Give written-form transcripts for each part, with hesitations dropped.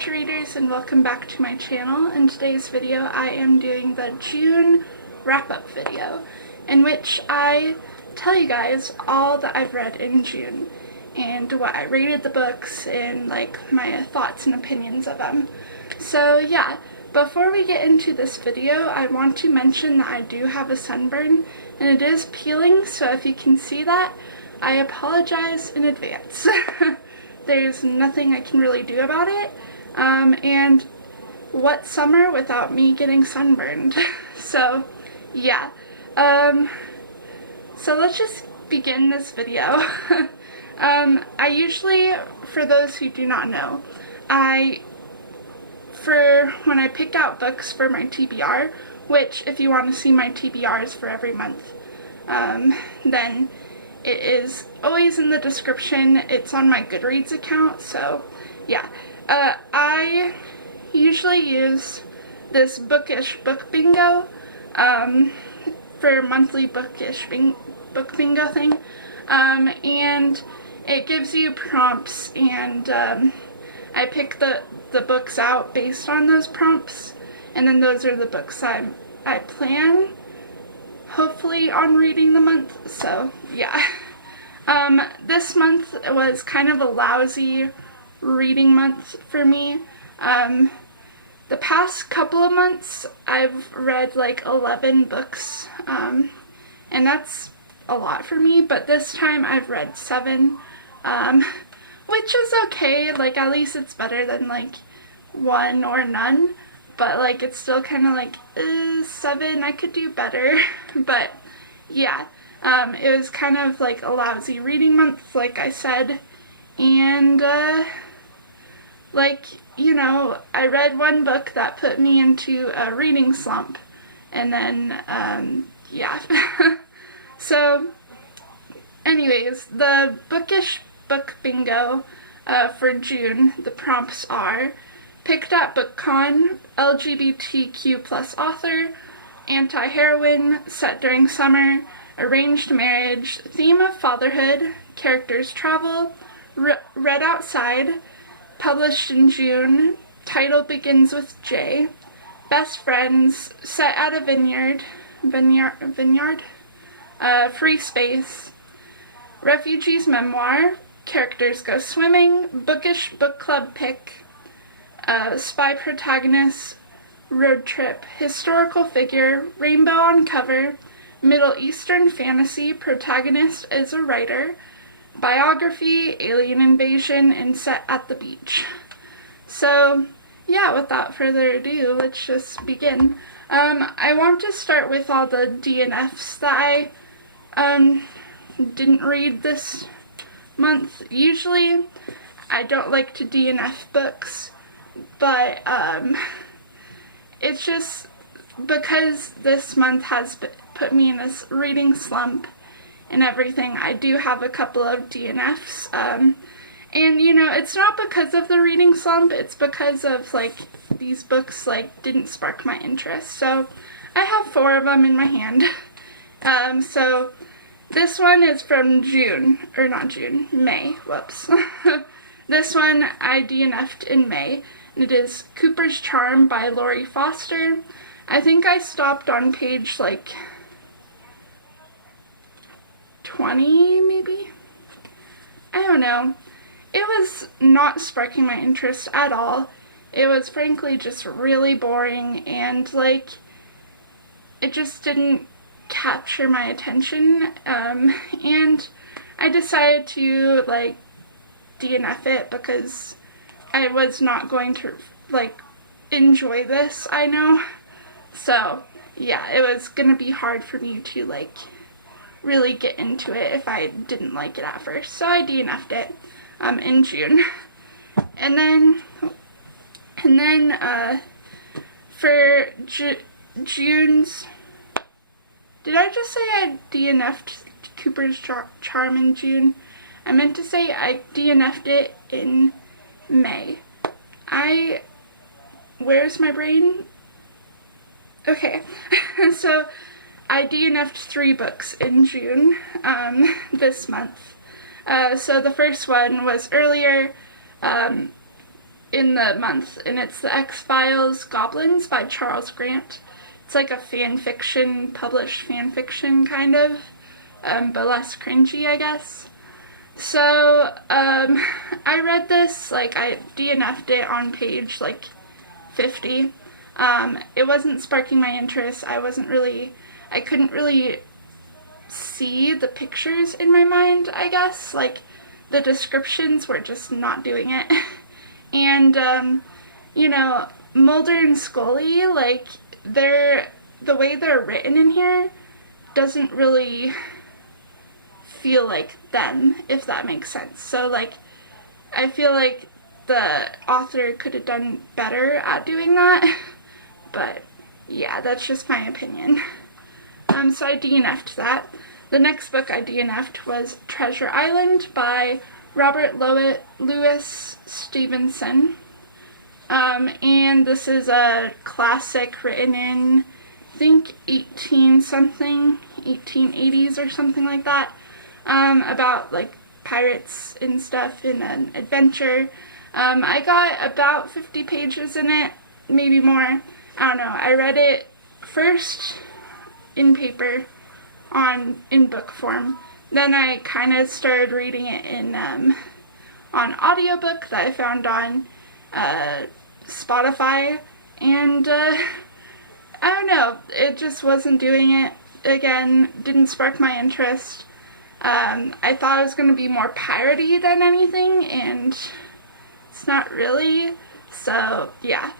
Archie readers, and welcome back to my channel. In today's video I am doing the June wrap-up video in which I tell you guys all that I've read in June and what I rated the books and like my thoughts and opinions of them. So yeah, before we get into this video I want to mention that I do have a sunburn and it is peeling, so if you can see that, I apologize in advance. There's nothing I can really do about it, and what summer without me getting sunburned? So yeah, so let's just begin this video. I usually, for those who do not know, when I pick out books for my TBR, which if you want to see my TBRs for every month, then it is always in the description. It's on my Goodreads account, so yeah. I usually use this bookish book bingo for monthly book bingo thing, and it gives you prompts, and I pick the books out based on those prompts, and then those are the books I plan hopefully on reading the month. So yeah, this month was kind of a lousy reading month for me. The past couple of months I've read like 11 books, and that's a lot for me, but this time I've read 7, which is okay. Like, at least it's better than like 1 or none. But like, it's still kind of like 7, I could do better. But yeah, it was kind of like a lousy reading month, like I said, and like, you know, I read one book that put me into a reading slump, and then yeah. So anyways, the bookish book bingo for June, the prompts are: picked at BookCon, LGBTQ plus author, anti-heroine, set during summer, arranged marriage, theme of fatherhood, characters travel, read outside, published in June, title begins with J, best friends, set at a vineyard, free space, refugee's memoir, characters go swimming, bookish book club pick, spy protagonist, road trip, historical figure, rainbow on cover, Middle Eastern fantasy, protagonist is a writer, biography, alien invasion, and set at the beach. So yeah, without further ado, let's just begin. I want to start with all the DNFs that I didn't read this month. Usually I don't like to DNF books, but it's just because this month has put me in this reading slump and everything. I do have a couple of DNFs, and you know, it's not because of the reading slump, it's because of like these books like didn't spark my interest. So I have 4 of them in my hand. So this one is from May, whoops. This one I DNF'd in May, and it is Cooper's Charm by Lori Foster. I think I stopped on page like 20 maybe? I don't know. It was not sparking my interest at all. It was frankly just really boring, and like, it just didn't capture my attention, and I decided to like DNF it because I was not going to like enjoy this, I know. So yeah, it was gonna be hard for me to like really get into it if I didn't like it at first. So I DNF'd it in June. And then for June's, did I just say I DNF'd Cooper's Charm in June? I meant to say I DNF'd it in May. Where's my brain? Okay, so I DNF'd 3 books in June, this month. So the first one was earlier, it in the month, and it's the X-Files Goblins by Charles Grant. It's like a fan fiction, published fan fiction kind of, but less cringy, I guess. So, I read this, like, I DNF'd it on page, like, 50. It wasn't sparking my interest. I couldn't really see the pictures in my mind, I guess. Like, the descriptions were just not doing it. And, you know, Mulder and Scully, like, the way they're written in here doesn't really feel like them, if that makes sense. So, like, I feel like the author could have done better at doing that. But, yeah, that's just my opinion. So I DNF'd that. The next book I DNF'd was Treasure Island by Robert Louis Stevenson. And this is a classic written in, I think, 1880s or something like that, about, like, pirates and stuff in an adventure. I got about 50 pages in it, maybe more. I don't know. I read it first in paper, in book form. Then I kind of started reading it in on audiobook that I found on Spotify, and I don't know, it just wasn't doing it. Again, didn't spark my interest. I thought it was going to be more piratey than anything, and it's not really, so yeah.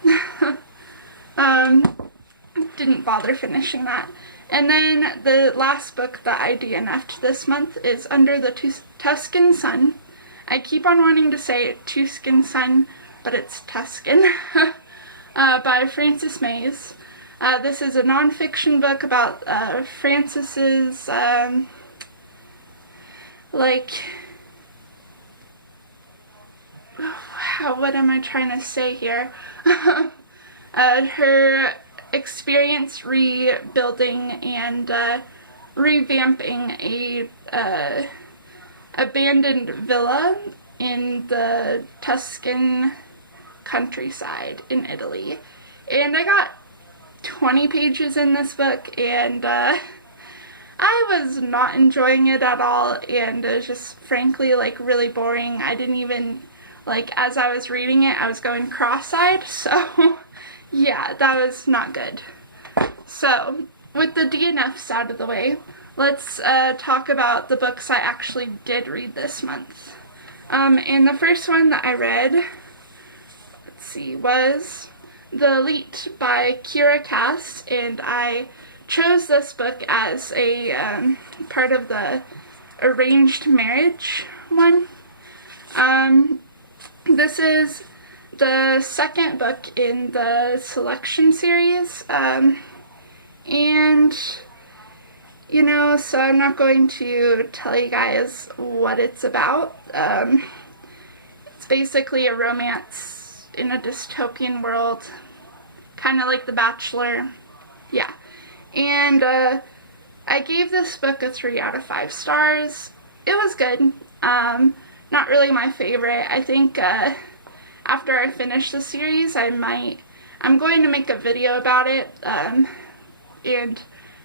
Didn't bother finishing that. And then the last book that I DNF'd this month is Under the Tuscan Sun. I keep on wanting to say Tuscan Sun, but it's Tuscan, by Frances Mays. This is a nonfiction book about Frances's, like, what am I trying to say here? Her experience rebuilding and revamping a abandoned villa in the Tuscan countryside in Italy. And I got 20 pages in this book, and I was not enjoying it at all, and it was just frankly, like, really boring. I didn't even, like, as I was reading it, I was going cross-eyed, so yeah, that was not good. So, with the DNFs out of the way, let's talk about the books I actually did read this month. And the first one that I read, let's see, was The Elite by Kira Cass, and I chose this book as a part of the arranged marriage one. This is the second book in the selection series, and, you know, so I'm not going to tell you guys what it's about. It's basically a romance in a dystopian world, kind of like The Bachelor, yeah. And I gave this book a 3 out of 5 stars. It was good. Not really my favorite. I think after I finish the series, I'm going to make a video about it, and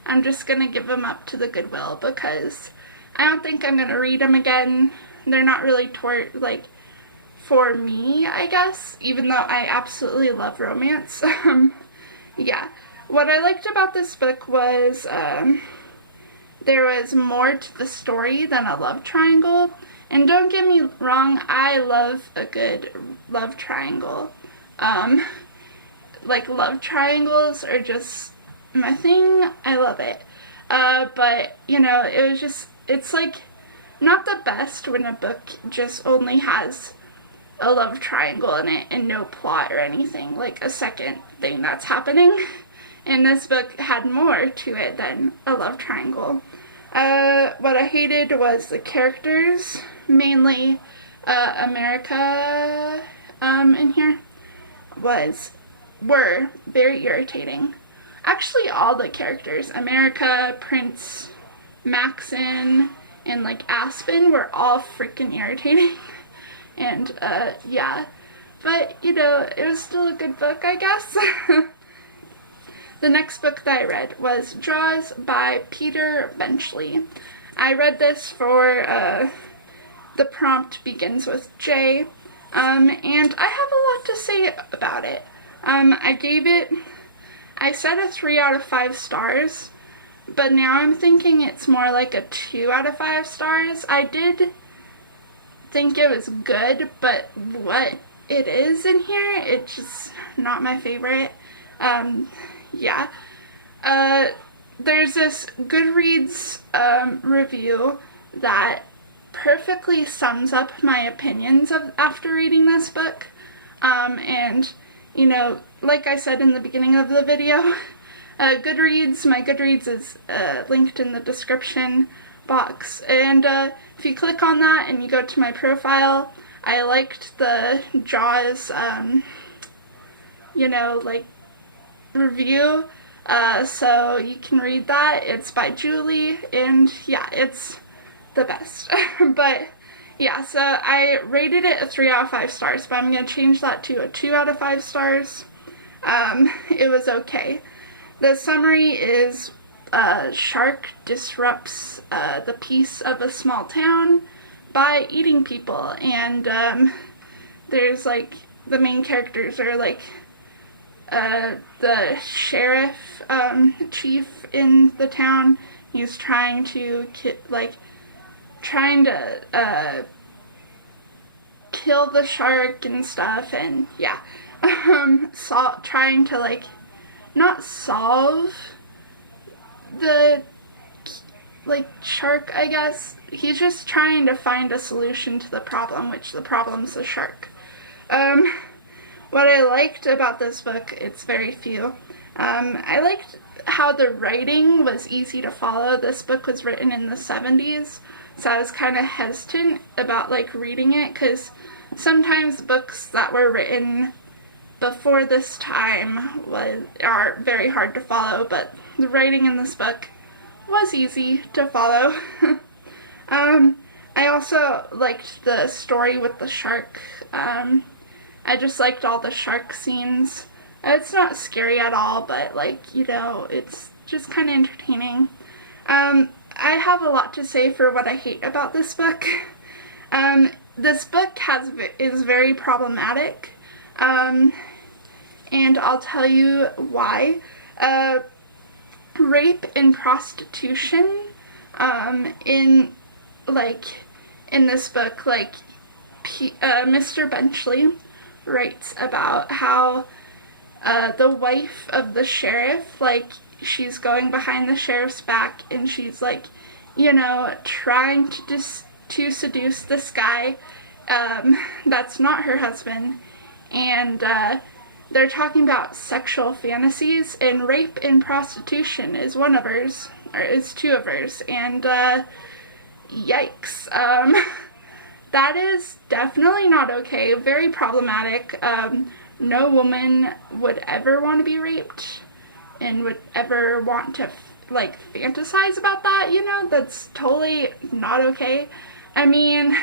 I'm just going to give them up to the Goodwill, because I don't think I'm going to read them again. They're not really for me, I guess, even though I absolutely love romance. Yeah. What I liked about this book was there was more to the story than a love triangle. And don't get me wrong, I love a good love triangle. Like, love triangles are just my thing. I love it. But, you know, it's like not the best when a book just only has a love triangle in it and no plot or anything, like a second thing that's happening. And this book had more to it than a love triangle. What I hated was the characters, mainly America in here, were very irritating. Actually, all the characters, America, Prince, Maxon, and like Aspen, were all freaking irritating. And yeah, but, you know, it was still a good book, I guess. The next book that I read was Jaws by Peter Benchley. I read this for, the prompt begins with J, and I have a lot to say about it. I said a 3 out of 5 stars, but now I'm thinking it's more like a 2 out of 5 stars. I did think it was good, but what it is in here, it's just not my favorite. Yeah. There's this Goodreads review that perfectly sums up my opinions after reading this book. And, you know, like I said in the beginning of the video, my Goodreads is linked in the description box. And if you click on that and you go to my profile, I liked the Jaws, you know, like, review, so you can read that. It's by Julie, and yeah, it's the best. But yeah, so I rated it a 3 out of 5 stars, but I'm going to change that to a 2 out of 5 stars. It was okay. The summary is, shark disrupts the peace of a small town by eating people, and there's like, the main characters are like the sheriff chief in the town. He's trying to kill the shark and stuff, and yeah, trying to like not solve the like shark, I guess. He's just trying to find a solution to the problem, which the problem's the shark. What I liked about this book, it's very few. I liked how the writing was easy to follow. This book was written in the 70s, so I was kind of hesitant about like reading it, because sometimes books that were written before this time are very hard to follow, but the writing in this book was easy to follow. I also liked the story with the shark. I just liked all the shark scenes. It's not scary at all, but like, you know, it's just kind of entertaining. I have a lot to say for what I hate about this book. This book is very problematic, and I'll tell you why. Rape and prostitution, in this book, like, Mr. Benchley writes about how the wife of the sheriff, like, she's going behind the sheriff's back, and she's like, you know, trying to seduce this guy that's not her husband, and they're talking about sexual fantasies, and rape and prostitution is one of hers, or is 2 of hers, and yikes. That is definitely not okay, very problematic. No woman would ever want to be raped and would ever want to, like, fantasize about that, you know? That's totally not okay. I mean,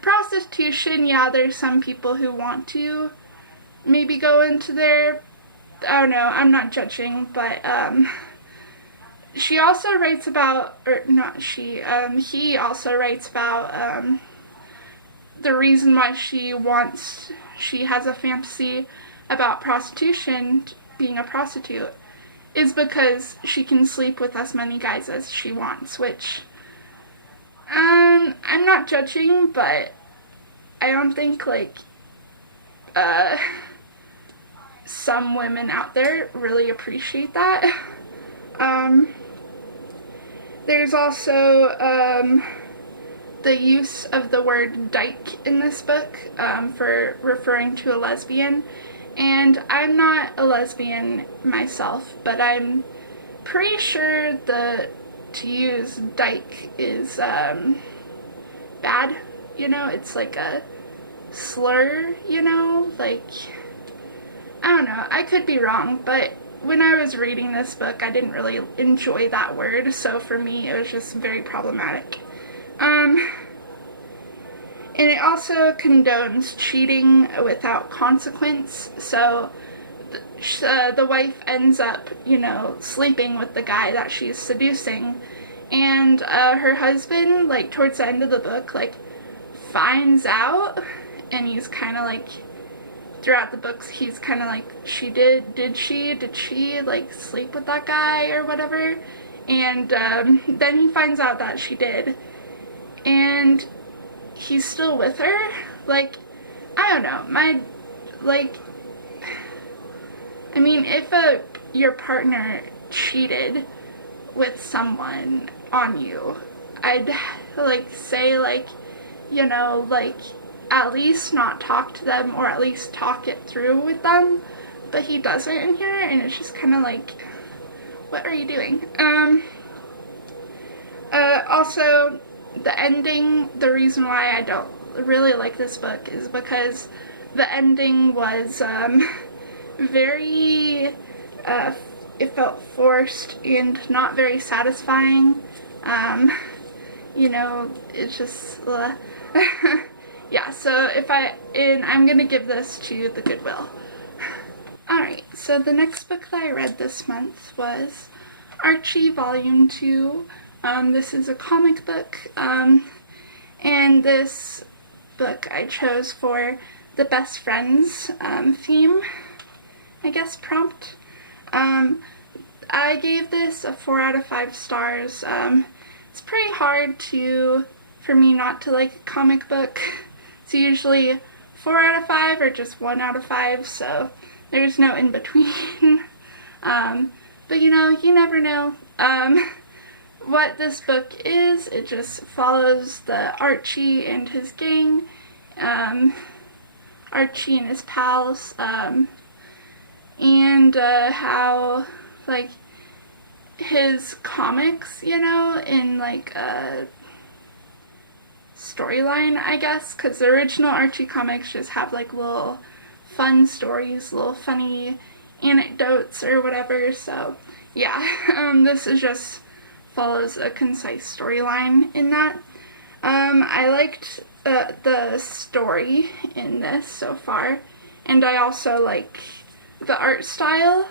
prostitution, yeah, there's some people who want to maybe go into there. I don't know, I'm not judging, but, she also writes about, or not she, he also writes about, the reason why she has a fantasy about prostitution, being a prostitute, is because she can sleep with as many guys as she wants, which, I'm not judging, but I don't think, like, some women out there really appreciate that. There's also, the use of the word dyke in this book, for referring to a lesbian, and I'm not a lesbian myself, but I'm pretty sure to use dyke is, bad, you know, it's like a slur, you know, like, I don't know, I could be wrong, but when I was reading this book, I didn't really enjoy that word, so for me, it was just very problematic. And it also condones cheating without consequence. So the wife ends up, you know, sleeping with the guy that she's seducing, and her husband, like, towards the end of the book, like, finds out, and he's kind of like, throughout the books, he's kind of like, did she, like, sleep with that guy or whatever? And then he finds out that she did, and he's still with her. Like, I don't know, I mean, if your partner cheated with someone on you, I'd, like, say, like, you know, like, at least not talk to them, or at least talk it through with them, but he doesn't in here, and it's just kind of like, what are you doing? Also, the ending, the reason why I don't really like this book is because the ending was, very, it felt forced and not very satisfying. You know, it's just, yeah, so I'm gonna give this to the Goodwill. Alright, so the next book that I read this month was Archie Volume 2. This is a comic book, and this book I chose for the best friends theme, I guess, prompt. I gave this a 4 out of 5 stars. It's pretty hard for me not to like a comic book. It's usually 4 out of 5 or just 1 out of 5, so there's no in between. But you know, you never know. What this book is, it just follows the Archie and his gang, Archie and his pals, and how, like, his comics, you know, in, like, a storyline, I guess, because the original Archie comics just have, like, little fun stories, little funny anecdotes or whatever, so, yeah, this is just follows a concise storyline in that. I liked the story in this so far, and I also like the art style.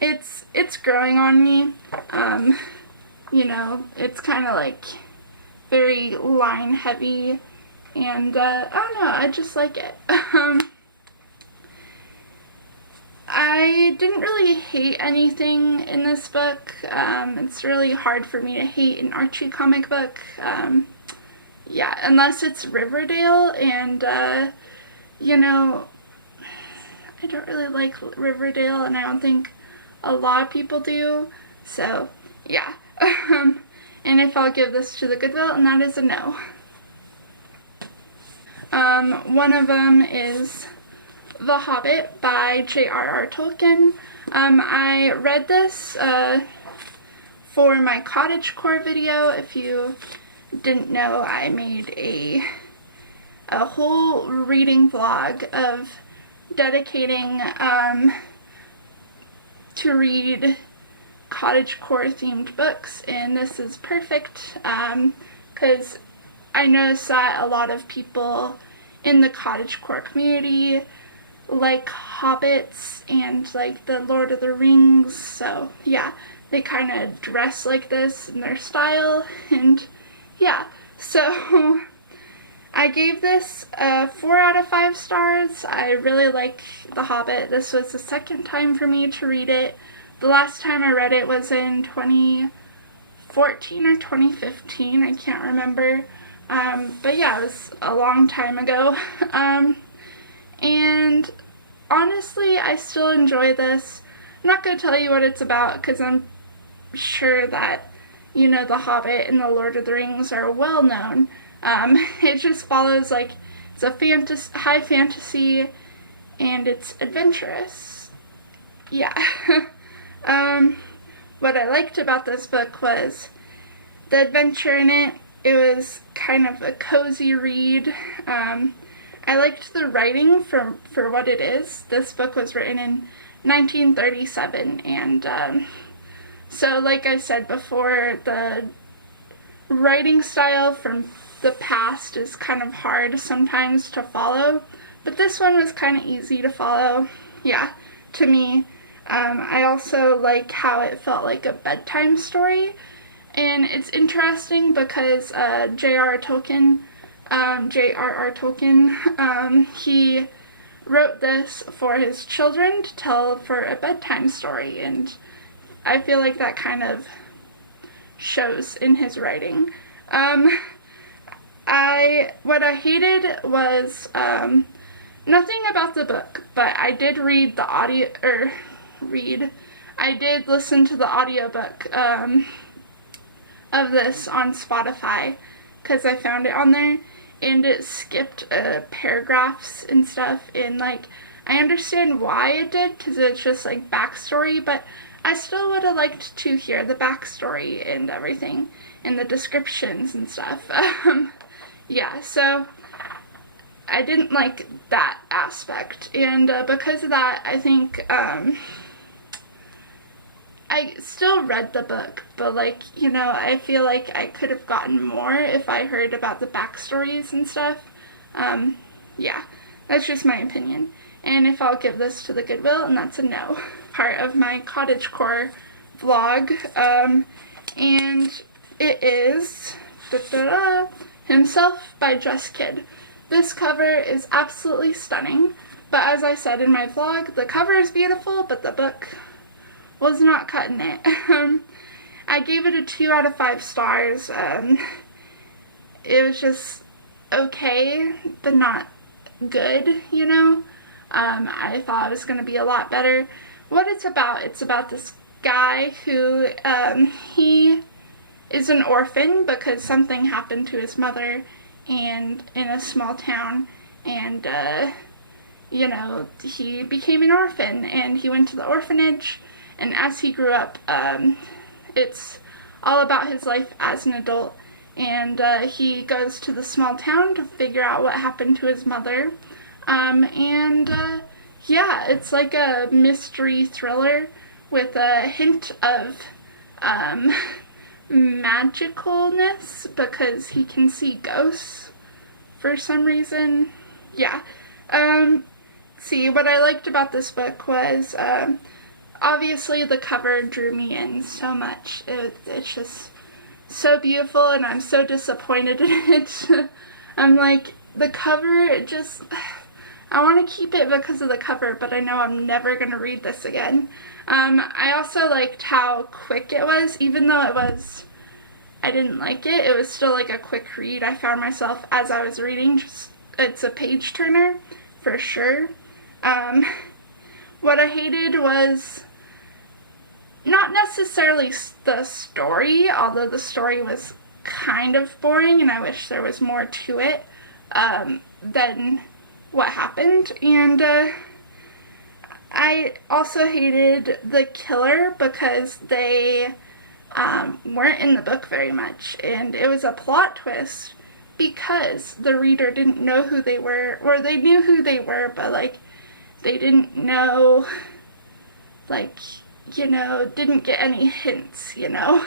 It's growing on me. You know, it's kind of like very line heavy, and I don't know, I just like it. I didn't really hate anything in this book. It's really hard for me to hate an Archie comic book. Yeah, unless it's Riverdale, and you know, I don't really like Riverdale, and I don't think a lot of people do, so yeah. And if I'll give this to the Goodwill, and that is a no. One of them is The Hobbit by J.R.R. Tolkien. I read this for my cottagecore video. If you didn't know, I made a whole reading vlog of dedicating to read cottagecore themed books, and this is perfect because I noticed that a lot of people in the cottagecore community like Hobbits and like the Lord of the Rings, so yeah, they kind of dress like this in their style, and yeah, so I gave this 4 out of 5 stars. I really like The Hobbit. This was the second time for me to read it. The last time I read it was in 2014 or 2015, I can't remember, but yeah, it was a long time ago. And honestly, I still enjoy this. I'm not going to tell you what it's about because I'm sure that, you know, The Hobbit and The Lord of the Rings are well known. It just follows, like, it's a high fantasy, and it's adventurous. Yeah. What I liked about this book was the adventure in it. It was kind of a cozy read. I liked the writing for what it is. This book was written in 1937, and so like I said before, the writing style the past is kind of hard sometimes to follow, but this one was kind of easy to follow, yeah, to me. I also like how it felt like a bedtime story, and it's interesting because J.R.R. Tolkien, he wrote this for his children to tell for a bedtime story, and I feel like that kind of shows in his writing. What I hated was nothing about the book, but I did read the I did listen to the audiobook of this on Spotify because I found it on there, and it skipped paragraphs and stuff, and like I understand why it did because it's just like backstory, but I still would have liked to hear the backstory and everything and the descriptions and stuff. Yeah, so I didn't like that aspect, and because of that, I think I still read the book, but like, you know, I feel like I could have gotten more if I heard about the backstories and stuff. Yeah, that's just my opinion. And if I'll give this to the Goodwill, and that's a no. Part of my cottagecore vlog, and it is Himself by Just Kid. This cover is absolutely stunning, but as I said in my vlog, the cover is beautiful, but the book was not cutting it. I gave it a 2 out of 5 stars. It was just okay, but not good, you know? I thought it was going to be a lot better. What it's about this guy who, he is an orphan because something happened to his mother and in a small town, and, you know, he became an orphan, and he went to the orphanage, and as he grew up, it's all about his life as an adult, and he goes to the small town to figure out what happened to his mother, yeah, it's like a mystery thriller with a hint of magicalness because he can see ghosts for some reason. Yeah. See, what I liked about this book was obviously the cover drew me in so much. It's just so beautiful, and I'm so disappointed in it. I'm like, the cover, it just, I want to keep it because of the cover, but I know I'm never going to read this again. I also liked how quick it was, even though I didn't like it, it was still like a quick read. I found myself, as I was reading, it's a page turner, for sure. What I hated was not necessarily the story, although the story was kind of boring, and I wish there was more to it than what happened. And I also hated the killer because they weren't in the book very much, and it was a plot twist because the reader didn't know who they were, or they knew who they were, but like they didn't know, like, you know, didn't get any hints, you know.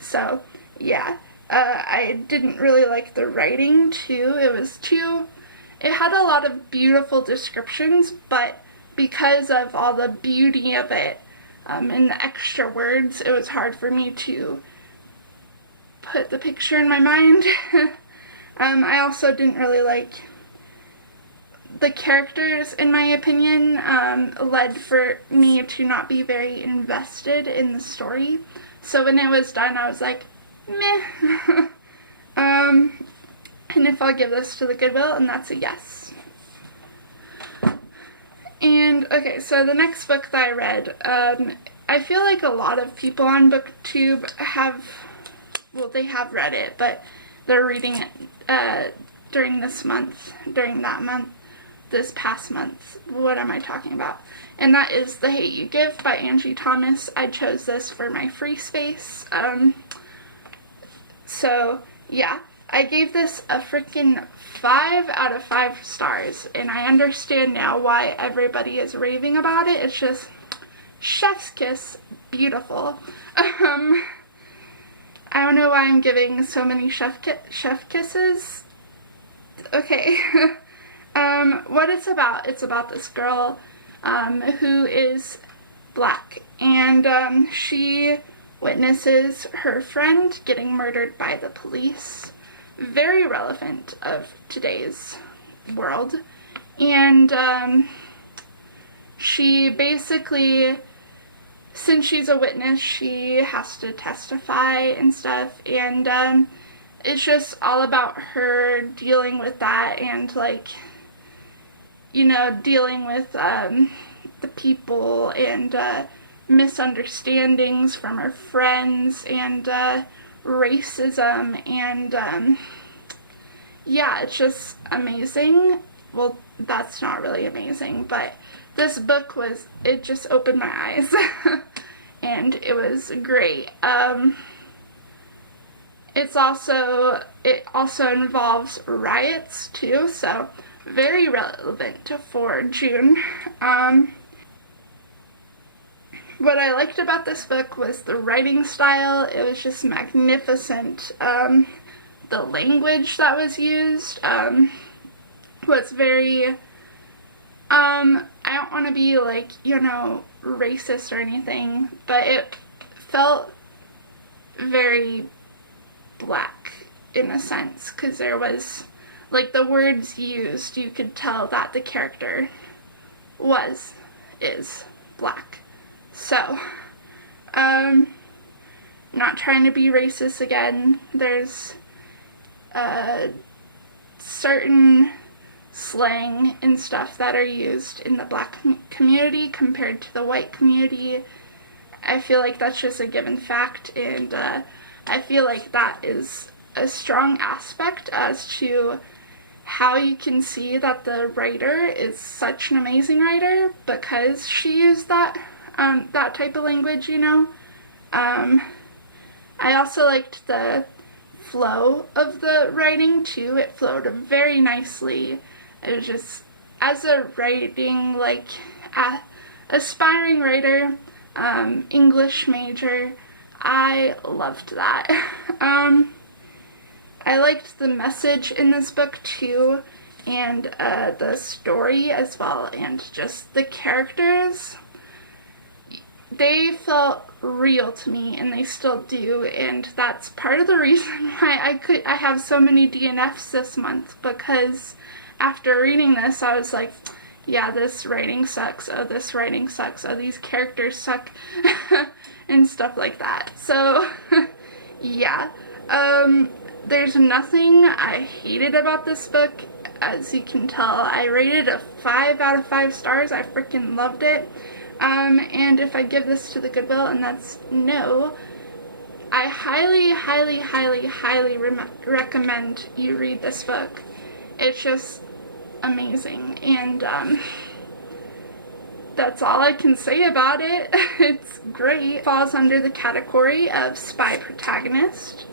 So yeah, I didn't really like the writing too. It had a lot of beautiful descriptions, but because of all the beauty of it and the extra words, it was hard for me to put the picture in my mind. I also didn't really like the characters, in my opinion, led for me to not be very invested in the story. So when it was done, I was like, meh. And if I'll give this to the Goodwill, and that's a yes. And, okay, so the next book that I read, I feel like a lot of people on BookTube have read it, but they're reading it during this past month. What am I talking about? And that is The Hate You Give by Angie Thomas. I chose this for my free space. So, yeah. I gave this a freaking 5 out of 5 stars, and I understand now why everybody is raving about it. It's just chef's kiss beautiful. I don't know why I'm giving so many chef kisses. Okay. What it's about this girl who is black, and she witnesses her friend getting murdered by the police. Very relevant of today's world. And she basically, since she's a witness, she has to testify and stuff, and it's just all about her dealing with that, and like, you know, dealing with the people and misunderstandings from her friends, and racism, and yeah, it's just amazing. Well, that's not really amazing, but this book it just opened my eyes and it was great. It also involves riots too, so very relevant for June. What I liked about this book was the writing style. It was just magnificent. The language that was used was very, I don't want to be like, you know, racist or anything, but it felt very black in a sense, because there was, like, the words used, you could tell that the character is black. So, not trying to be racist again, there's certain slang and stuff that are used in the black community compared to the white community. I feel like that's just a given fact, and I feel like that is a strong aspect as to how you can see that the writer is such an amazing writer, because she used that type of language, you know. I also liked the flow of the writing too. It flowed very nicely. It was just, as a writing, like, aspiring writer, English major, I loved that. I liked the message in this book too, and the story as well, and just the characters. They felt real to me, and they still do, and that's part of the reason why I have so many DNFs this month, because after reading this, I was like, yeah, this writing sucks, oh, this writing sucks, oh, these characters suck, and stuff like that. So, yeah, there's nothing I hated about this book. As you can tell, I rated it a 5 out of 5 stars. I freaking loved it. And if I give this to the Goodwill, and that's no, I highly, highly, highly, highly recommend you read this book. It's just amazing, and that's all I can say about it. It's great. It falls under the category of spy protagonist.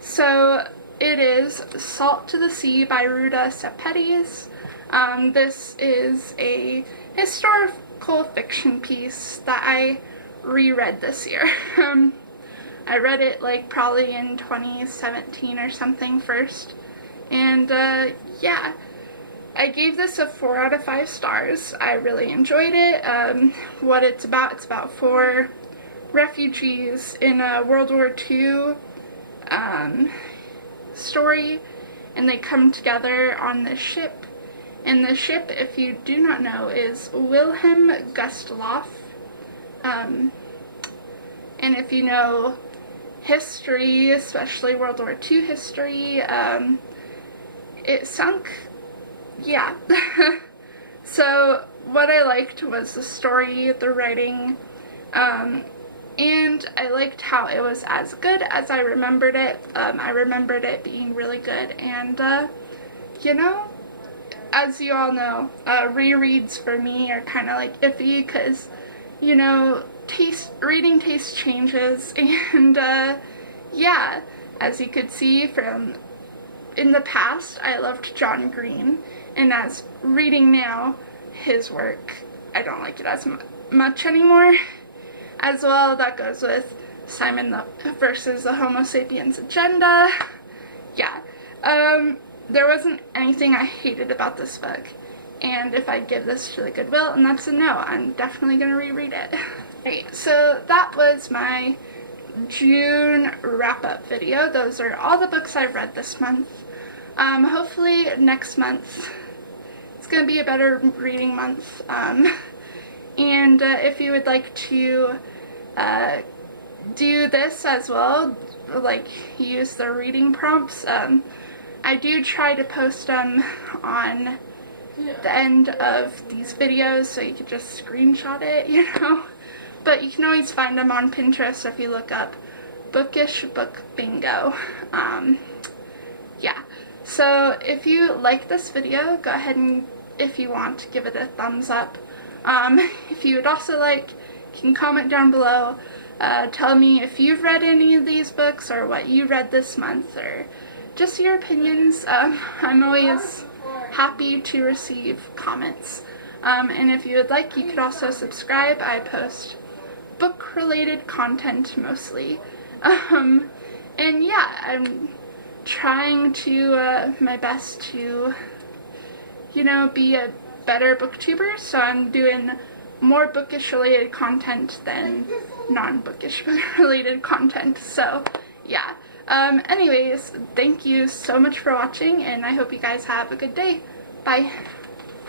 So it is Salt to the Sea by Ruta Sepetys. This is a historical fiction piece that I reread this year. I read it like probably in 2017 or something first, and yeah, I gave this a 4 out of 5 stars. I really enjoyed it. What it's about 4 refugees in a World War II story, and they come together on this ship. And the ship, if you do not know, is Wilhelm Gustloff. And if you know history, especially World War II history, it sunk. Yeah. So what I liked was the story, the writing, and I liked how it was as good as I remembered it. I remembered it being really good, and you know, as you all know, rereads for me are kind of like iffy, because, you know, reading taste changes, and yeah, as you could see from in the past, I loved John Green, and as reading now his work, I don't like it as much anymore. As well, that goes with versus the Homo sapiens agenda. Yeah, there wasn't anything I hated about this book, and if I give this to the Goodwill and that's a no, I'm definitely going to reread it. Alright, so that was my June wrap-up video. Those are all the books I've read this month. Hopefully next month it's going to be a better reading month, and if you would like to do this as well, like use the reading prompts, I do try to post them on the end of these videos so you could just screenshot it, you know, but you can always find them on Pinterest if you look up Bookish Book Bingo. Yeah, so if you like this video, go ahead and, if you want, give it a thumbs up. If you would also like, you can comment down below, tell me if you've read any of these books or what you read this month, or just your opinions. I'm always happy to receive comments. And if you would like, you could also subscribe. I post book-related content mostly. And yeah, I'm trying to, my best to, you know, be a better booktuber, so I'm doing more bookish-related content than non-bookish related content, so yeah. Anyways, thank you so much for watching, and I hope you guys have a good day. Bye.